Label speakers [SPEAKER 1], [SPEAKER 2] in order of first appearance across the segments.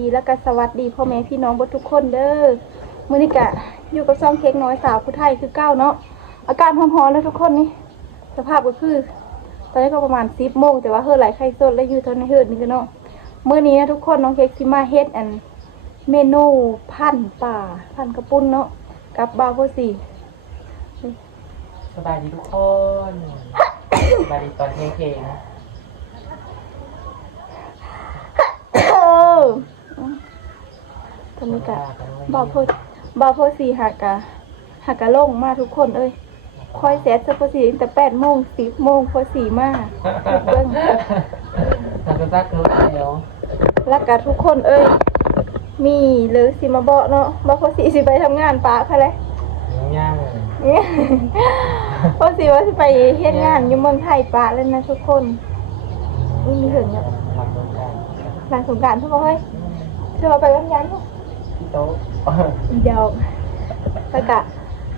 [SPEAKER 1] ดีแล้วก็สวัสดีพ่อแม่พี่น้องบดทุกคนเด้อมื้อนี้กะอยู่กับซ่องเค้กน้อยสาวผู้ไทยคือเก้าเนาะอาการร้อนๆแล้วทุกคนนี่สภาพก็คือ ตอนนี้ก็ประมาณ10โมงแต่ว่าเฮือไหลไข้สดแล้วอยู่เท่านั้นเฮือนี่ก็เนาะมื้อนี้นะทุกคนน้องเค้กสิมาเฮ็ดอันเมนูพันป่าพันกระปุ้นเนาะกับบาวโพสี
[SPEAKER 2] สบายดีทุกคน สบายดีตอนเที่ยงเที่ยง
[SPEAKER 1] เออตอ นนี้กะบาวโพบาวโพสีหากะหากะลงมาทุกคนเอ้ยคอยแสดสักพอสีตั้งแต่แปดโมงสิบโมงพอสีมาเบิ้ง
[SPEAKER 2] ทำกันซักรู้แล้ว
[SPEAKER 1] แล้วก็ทุกคนเอ้ยมีหรือสิมาบอกเนาะว่าพอสีสิไปทำงานปะค่ะเลย
[SPEAKER 2] ย่าง
[SPEAKER 1] เนี่ยพอสีว่าสิไปเฮ็ดงานอยู่เมืองไทยปะแล้วนะทุกคนนี่มีถึงเนี่ย
[SPEAKER 2] หลังตรงกลาง
[SPEAKER 1] หลังสงกรารทุกคนเฮ้ยเธอไปกันยันทุก
[SPEAKER 2] ที่ โต๊ะ
[SPEAKER 1] เดียวแล้วก็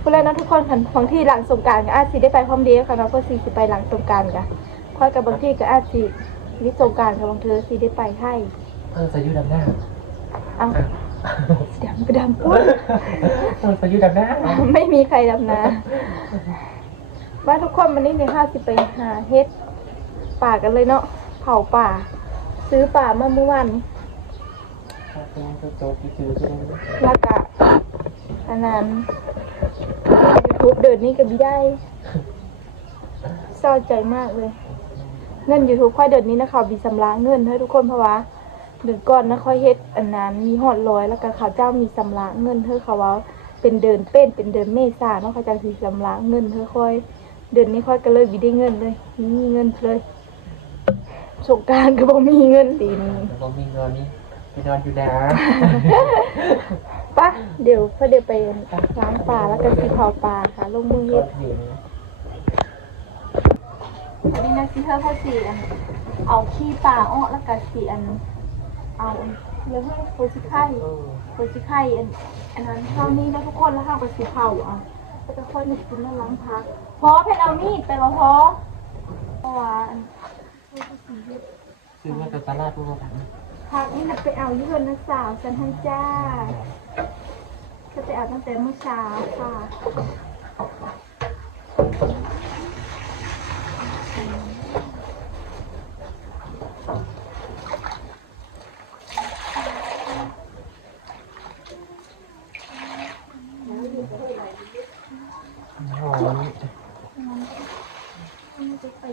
[SPEAKER 1] พูดแล้วนะทุกคนคันบางที่หลังสงกรารก็อาจสิได้ไปพร้อมเดียวค่ะเนาะพอสีสิไปหลังสงกรารกันค่อยกับบางที่ก็อาจสิวิสงกรารกับบางเธอสิได้ไปให้
[SPEAKER 2] เออสายุดำหน้า
[SPEAKER 1] เอาดำก็ดำปุ๊บ
[SPEAKER 2] เออสายุดำหน้า
[SPEAKER 1] ไม่มีใครดำนะบ้านทุกคนมันนี่ในห้าสิบไปหาเฮ็ดป่ากันเลยเนาะเผาป่า ซื้อป่ามาเมื่อวานนี้ แล้วก็อันนั้นยูทูบเดินนี่ก็บีได้เศร้าใจมากเลย เงินยูทูบค่อยเดินนี้นะเขาบีสำรางเงินให้ทุกคนเพราะว่าเดือนก่อนนะค่อยเฮ็ดอันนั้นมีหอดร้อยแล้วก็เขาเจ้ามีสำรางเงินเธอเขาว่าเป็นเดินเป็นเป็นเดินเมษาเนาะเขาจะสีสำรางเงินเธอค่อย เดือนนี้ค่อยก็เลยบีได้เงินเลยมีเงินเลยสงการก็บ่มีเงินปีนี้
[SPEAKER 2] แล้วก็มีนอนนี่ นอนอยู่นะ
[SPEAKER 1] ปะเดี๋ยวพอเดี๋ยวไปล้างปลาแล้วก็สีเผาปลาค่ะ ลงมือ
[SPEAKER 2] ก็
[SPEAKER 1] เฮ็ด
[SPEAKER 2] เห็น
[SPEAKER 1] อันนี้นะสีเธอเขาสีอันเอาขี้ปลาอ้อแล้วก็สีอัน เอาอันเรื่องโพชิไข่
[SPEAKER 2] เออ
[SPEAKER 1] โพชิไข่อันอันนั้นเท่านี้นะทุกคนแล้วข้าวกับสีเผาอะแล้วก็ค่อยมากินแล้วล้างพักพอเพนเอามีดไปมาพอเพราะว่าอันโพชิสีเฮ็ด
[SPEAKER 2] ซื้อมาจากตลาดพวกเราถัง
[SPEAKER 1] พักนี่นะไปเอาเยื่อนนักสาวฉันให้จ้าก็ไปเอาตั้งแต่เมื่อเช้าค่ะ
[SPEAKER 2] หอม
[SPEAKER 1] มันจะไป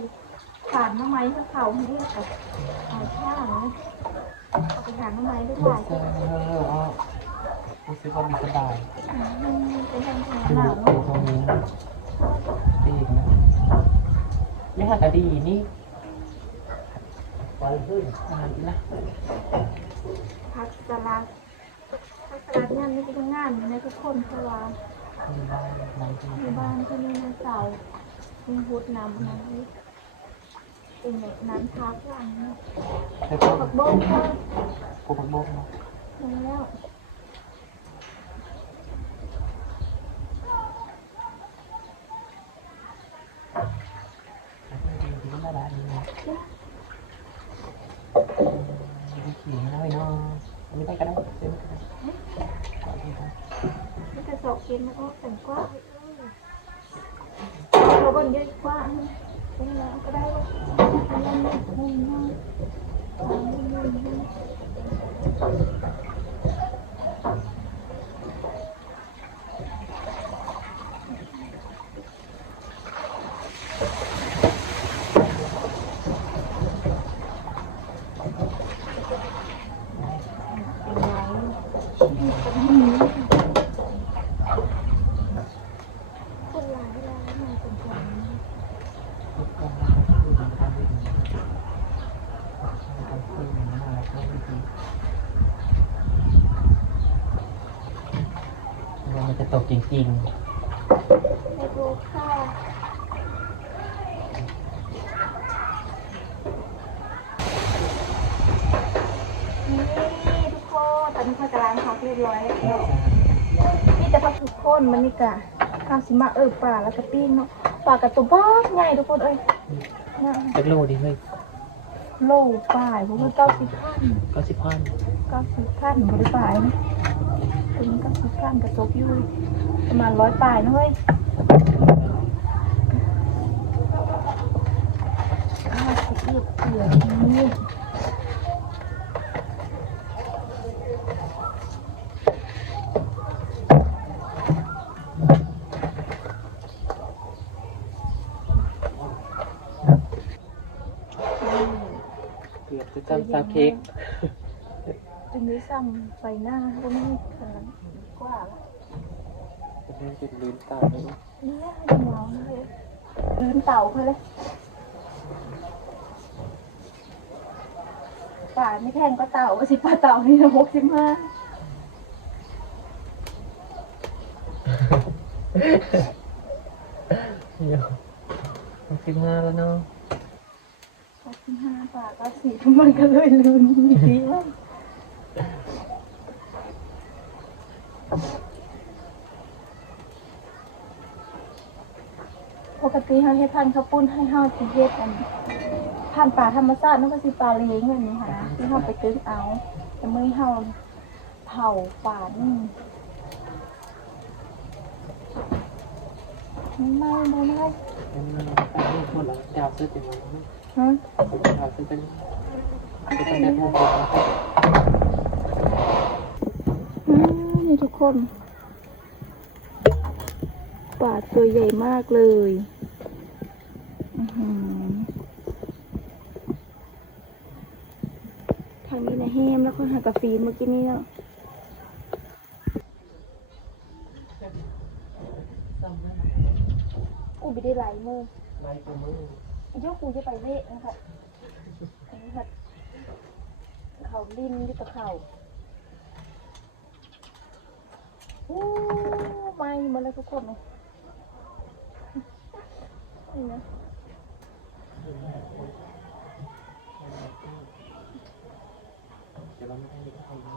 [SPEAKER 1] ผ่านน้ำไม้ถ้าเขาไม่ได้กับเอาข้างนะเอาไปหาน้ำไม้ได้ห
[SPEAKER 2] เอ
[SPEAKER 1] ลาย
[SPEAKER 2] อเอออ๋อรู้สึกว่ามีสบาย
[SPEAKER 1] มันเป็นทางทาง
[SPEAKER 2] ดู
[SPEAKER 1] หนาว
[SPEAKER 2] ดู
[SPEAKER 1] เนาะ
[SPEAKER 2] ตรงนี้ดีนะไม่หักอดีนี่ วันขึ้นนานนะ
[SPEAKER 1] พักสลัดพักสลัดงานไม่เป็นงานในทุกคนเพราะว่า
[SPEAKER 2] มีบ้านนานที่
[SPEAKER 1] ที่บ้านที่นี่นะเสาเป็นพุดน้ำน้ำเป็นแบบน้ำทับหลังเนาะ
[SPEAKER 2] แล้วก็
[SPEAKER 1] ผักบ้งค่ะ
[SPEAKER 2] กูผักบงนะ
[SPEAKER 1] มาแล้ว
[SPEAKER 2] ดีดีก็มาได้ดีนะดีขี่ให้น้อย เนาะอันนี้ไปก็ได้เดินก็ได้ก่อนที่เขา
[SPEAKER 1] นี่กระสอบเกณฑ์มันก็แต่งกว้างเราบนเยอะกว้างเป็นแล้นก็ได้อันนั้นนี่นี่นี่ คนหลายแล้วมาเป็นคน
[SPEAKER 2] ทุกคนนะครับคือมันทำได้ดีทำขึ้นมาแล้วก็ไม่ดีมันจะตกจ ริง
[SPEAKER 1] ไอ้โบค่านี่ทุกคนตอนนี้พ่อจะล้างพักเรียบร้อยแล้วนี่แต่พักทุกคนมันนี่กะข้าวสิมาเออปลาแล้วก็ปิ้งเนาะปลากับตัวบ้าใหญ่ทุกคนเอ้ยน่า
[SPEAKER 2] ๆเป็นโลดีเลย
[SPEAKER 1] โลป่ายพวกมันเก้าสิบพัน
[SPEAKER 2] ก็สิบพัน
[SPEAKER 1] ก็สิบพันบริปลายนะตัวนี้ก็สิบพันกระตกอยู่ ประมาณร้อยปลายนะเฮ้ยข้าวสิบเอียบเกลือนี่
[SPEAKER 2] เกือบจะจำซาวเค้ก
[SPEAKER 1] จนได้ซ้ำไฟหน้าก็ไม่ขนาดกว่าละ
[SPEAKER 2] จะได้เป็นลืมตาไม่รู้
[SPEAKER 1] นี่แหละจะมองเลยลืมเต่าเขาเลยป่าไม่แพงก็เต่าสิป่าเต่านี่นะหกสิบห้า
[SPEAKER 2] เดี๋ยวหกสิบห้าแล้วเนาะ
[SPEAKER 1] หกสิบห้าป่าก็สี่มันก็เลยลืมดีมาก กติเขาเฮ็ดพันธุ์ข้าวปุ้นให้เฮาสิเฮ็ดอันพันธุ์ป่าธรรมชาตินั่นก็สิปลาเลี้ยงแบบนี้ค่ะที่เฮาไปตึ้งเอาแต่มื้อเฮาเผาป่านี่มันไม่บ่ไม่
[SPEAKER 2] เป็นมันไปที่คนดาวซื้อเป็นมัน
[SPEAKER 1] ฮะ
[SPEAKER 2] ดาวซื้อเป็นเป็นแบบผู้คน
[SPEAKER 1] อืมนี่ทุกคน ป่าตัวใหญ่มากเลยทางนี้นะแฮมแล้วก็หากาฟีเมื่อกี้นี้เนาะกูไม่ได้ไหลมือ
[SPEAKER 2] ไล่ตัวมือ
[SPEAKER 1] ยวกูจะไปเละนะคะนนี้ค่ะเขาลิ้นที่ตะเขาโอ้ไม่มาแล้วทุกคนเลย นี่นะ
[SPEAKER 2] เดี๋ยวเราไม่ให้ดูใครนะ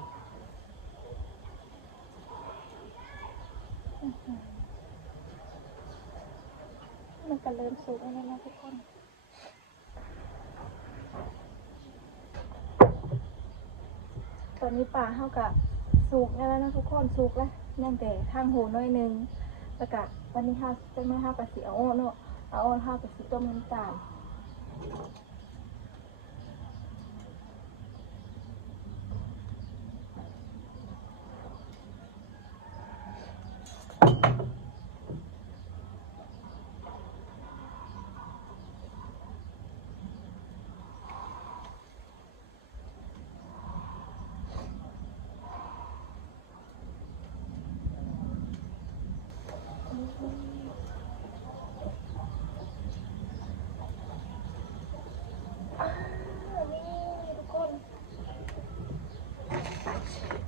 [SPEAKER 1] มันก็เริ่มสุกแล้วนะทุกคนตอนนี้ปลาเท่ากับสุกแล้วนะทุกคนสุกแล้วนั่นแต่ทางหูน้อยนึงแล้วก็วันนี้ห้าจะไม่ห้ากับสีเอาอ้อนเนาะ เอาอ้อนห้ากับสีต้มน้ำตาล Thank you.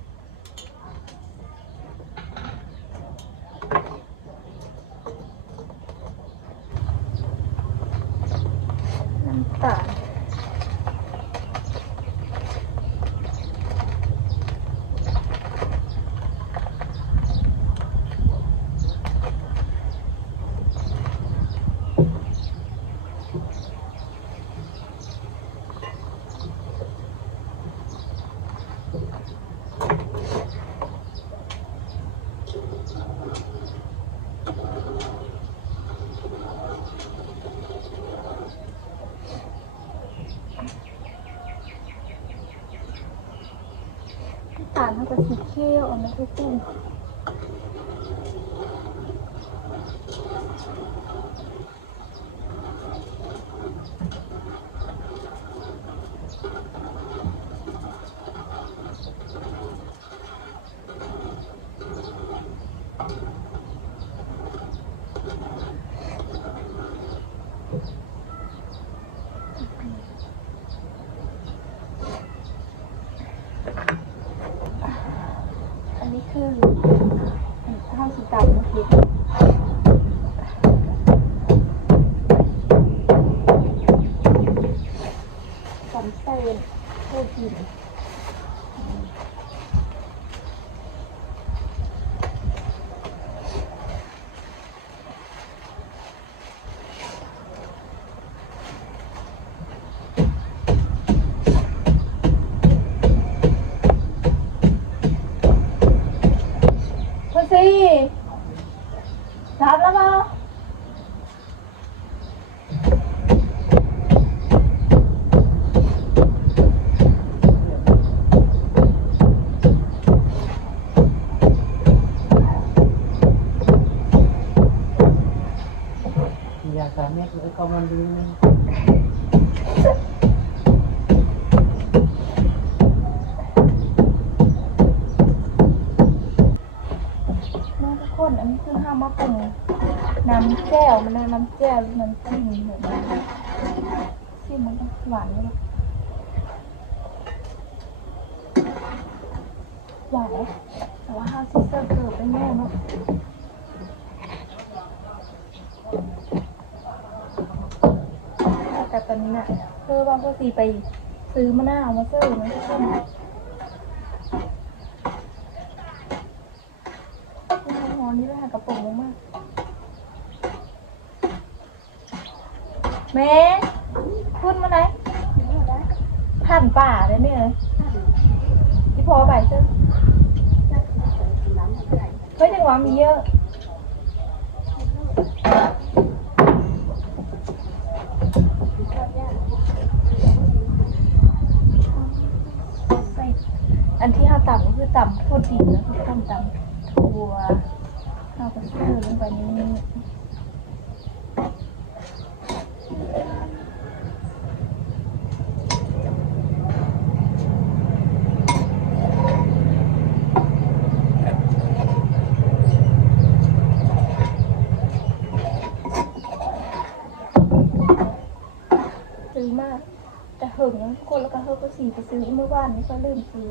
[SPEAKER 1] น้ำตาลเท่ากับสีเขียวอันนั้นทุ อันนี้คือห้ามมาปรุงน้ำแจ่วมันน้ำแจ่วหรือน้ำจิ้มแบบนี้จิ้มมันก็หวานเลยหวานเลยแต่ว่าห้าซิสเตอร์เกิดเป็นแม่เนาะแต่ตอนนี้น่ะเธอว่าพวกสีไปซื้อมะนาวมาเสิร์ฟนะทุก คนหอนี้ไปหากระโปรงมากแม่พูดมาไหนผ่านป่าเลยเนี่ยที่พอไปเจ้เฮ้ยจังหวะมีเยอะอันที่ห้าต่ำก็คือต่ำโทษดีนะคือต่ำต่ำถั่ว เทียมลงไปนี้ซื้อมาก แต่เหิงทุกคนแล้วก็เฮิก็สีไปซื้อเมื่อวานนี้ก็เริ่มซื้อ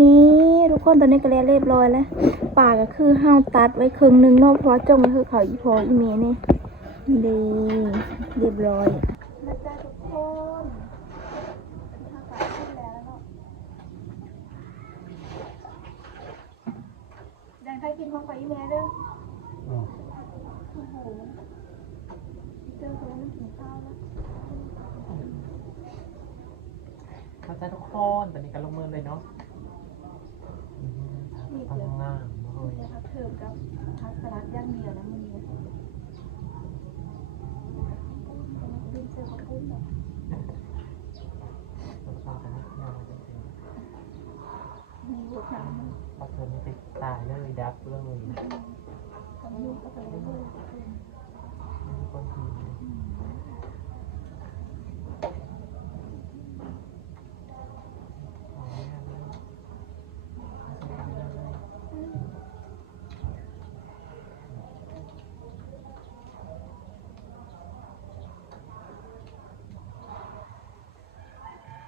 [SPEAKER 1] นี่ทุก คนตอนนี้ก็แล้วเรียบร้อยแล้วป่าก็คือห้าวตัดไว้ครึ่งหนึงเนอกเพราะว่าจงไว้คือเขาอีพออีเมนี่ดีเรียบร้อยมาจ้าทุกคนถ้าป่าขึ้นแล้วเนาะแดงใครกินของขออีเมเด้อโอ้โหเจอคนนั้นกินข้าวแล้ว
[SPEAKER 2] มาจ้าทุกคนตอนนี้ก็ลงมือเลยเนาะทำ งานเล
[SPEAKER 1] มี
[SPEAKER 2] ย
[SPEAKER 1] แต่พักเทิมกับพักสลัดย่างเดียวนะมันนี้ดึงเสื้อเขาพูดแบบ
[SPEAKER 2] ตัวปลากันนิดเดียวจริง
[SPEAKER 1] มีบทนังมัน
[SPEAKER 2] ๆปลาเธอไม่ติดตายเลยดับเลย
[SPEAKER 1] กับลูกก็ไปเรื่อย
[SPEAKER 2] มีคนที
[SPEAKER 1] ๆ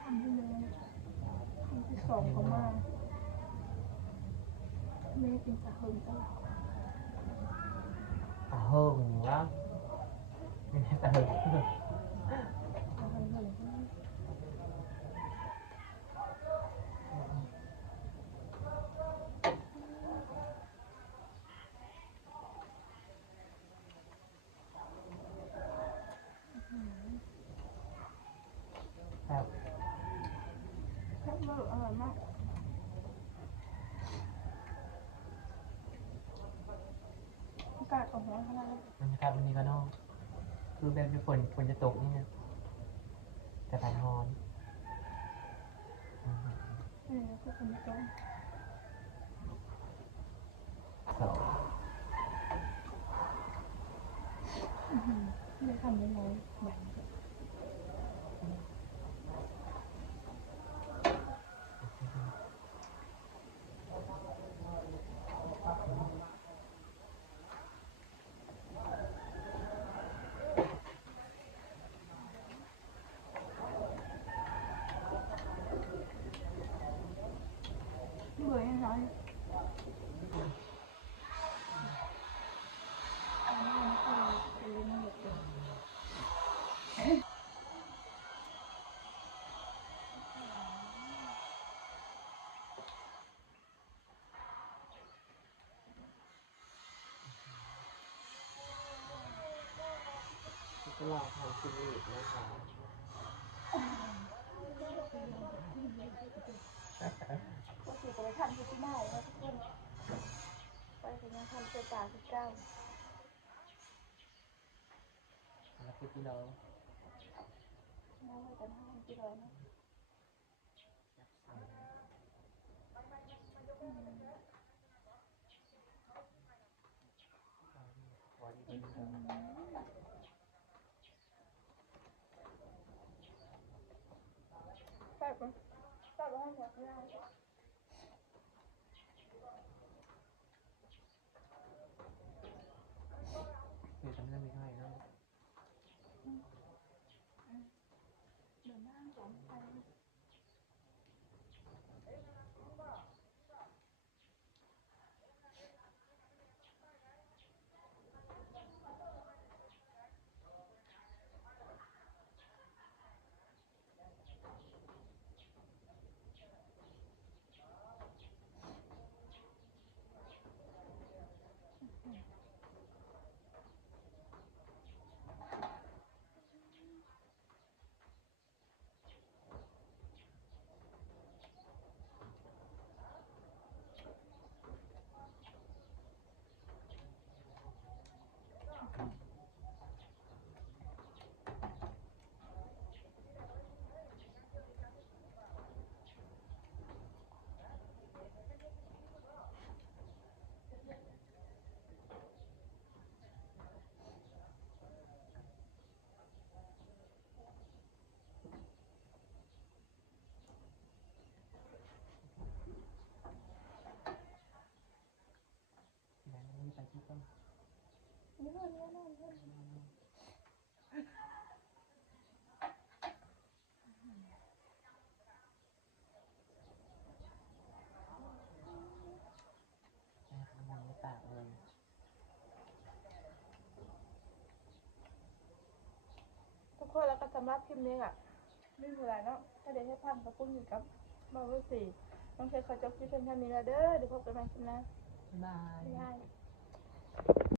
[SPEAKER 1] ทำให้เลยมีที่สองเขามา แม่เป็นสะเฮิงตลอด
[SPEAKER 2] ตาเฮิงวะไม่ใช่ตาเฮิง
[SPEAKER 1] สะเฮิงเลย
[SPEAKER 2] แบบ
[SPEAKER 1] แซ่บมากอร่อยมากอากาศของเราขนาดนั้น
[SPEAKER 2] บรรยากาศวันนี้ก็เนอก คือแบบฝนฝนจะตกนี่ไงแต่ผ่านฮอนอืม
[SPEAKER 1] เออคือคนตรง
[SPEAKER 2] สอง
[SPEAKER 1] ไม่ทำไม่น้อยแบบ
[SPEAKER 2] あ、まあ、まあ、そうです。
[SPEAKER 1] ก็คือไปทันที่หน้าเลยนะทุกคนไปถึงงานทันเจอป่าที่เก้า
[SPEAKER 2] แล้วคือพี่น้อง
[SPEAKER 1] น้ำไปกันห้าที่ร้อยนะ
[SPEAKER 2] อยากสั่งขอดีดีครับ
[SPEAKER 1] แป๊บนึงแป๊บนึงให้หัวไม่ได้
[SPEAKER 2] คือจำเรื่องไม่ได้เนาะ
[SPEAKER 1] เดินหน้าสองไป
[SPEAKER 2] ที่ไหนไม่มีใครคิดต้อง
[SPEAKER 1] นี่นนี่นนี่
[SPEAKER 2] แม่ทำมันไม่แตกเลย
[SPEAKER 1] ทุกคนแล้วก็สำหรับคลิปนี้อะไม่มีอะไรเนาะถ้าเดี๋ยวให้พันกับปุ้งอยู่กับมาเวอร์สี่น้องเคยขอจบคลิปเพียงเท่านี้แล้วเด้อเดี๋ยวพบกันใหม่คลิปหน้า
[SPEAKER 2] บ๊าย บาย
[SPEAKER 1] บ๊ายบาย